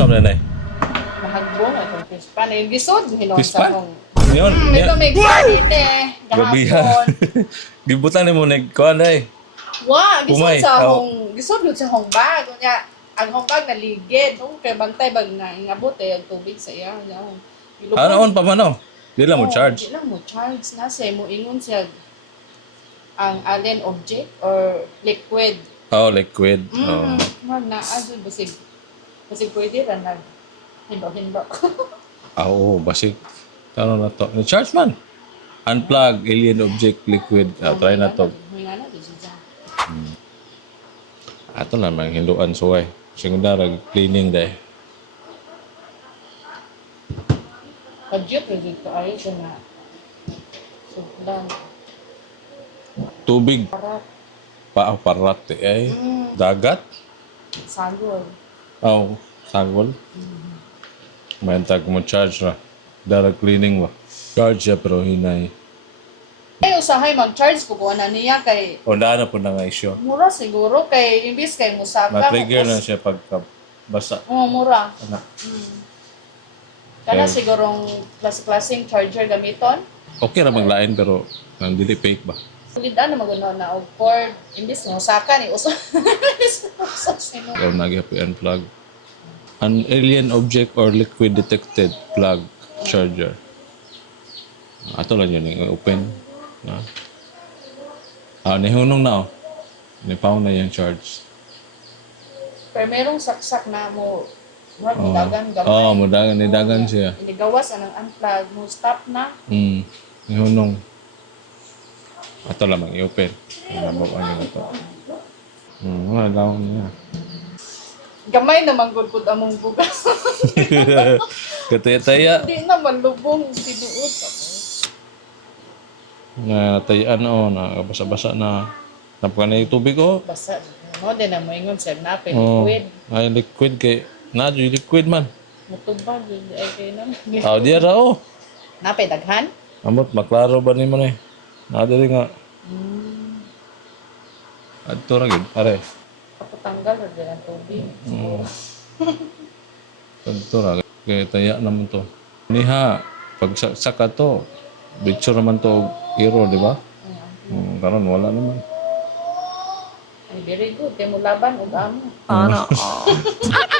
sa nanay? Mahagbong akong pispan. Yung gisod, hinon Pispan? sa akong... Ngayon, Ito may ganite. gabihan. Gahapon. Gibutan ni mo nagkuhan ay. Wa, gisod Umay, sa oh. akong... Gisod yun sa akong bag. Kanya, ang akong bag naligid. Kaya bantay bag na ingabot ang tubig sa iya. Ano on pa man oh? Di lang mo charge. Di lang mo charge. Nasa mo ingon siya ang alien object or liquid. Oh, liquid. Oh. Wag na, adun, basig pwede rin nag hindo-hindo. Oo, basig. Ano na to? Ni-charge man. Unplug, alien object, liquid. Try na to. May nga na, di siya. Ato na, may hinduan suway. Singundara, cleaning day. Kadyot, kadyot ko ayaw siya na. Sugdan. Tubig. Parat. Parat ay. Dagat. Sagol. Oh, sagol. May antag mo charge na. Dara cleaning ba? Charge siya pero hinay. Ay, usahay mag-charge ko kung ano niya kay O na po na nga isyo. mura siguro kay imbis kay musaka. Ma-trigger na siya pagka basa. Oo, mura. Ano? Kana Okay. sigurong klaseng charger gamiton. Okay na maglain pero dili fake ba? Sulidan na magano na og cord. Imbis musaka ni uso. Uso sino. Or nagyapi unplug. An alien object or liquid detected plug charger. Ato lang yun yung open. Na. Nihunong na oh. Nipaw na yung charge. Pero merong saksak na mo mudagan gamay. Oo, mudagan. Nidagan siya. Inigawas anang unplug mo stop na. Nihunong. Ato lang i-open. Nabawaan nyo na ito. Wala daw niya. Gamay na manggulgod among bugas. Kataya-taya. Hindi na malubong tinuod. Natayaan o, basa-basa na. Napaka na yung tubig o. Basta, mo din na mo ingon sir na Oh, liquid. ay liquid kay yung liquid man. Mutubag yun ay kayo naman. Di ra o. Napay daghan? Amot maklaro ba nimo ni? Diri nga. Adto ra gid, are. Kapatanggal na din ang tubig. Adto ra kay taya naman to. Niha pag saka to. Picture naman to hero, di ba? Karon wala naman. Ay, very good. Kaya mo laban, ug amo. Sana all.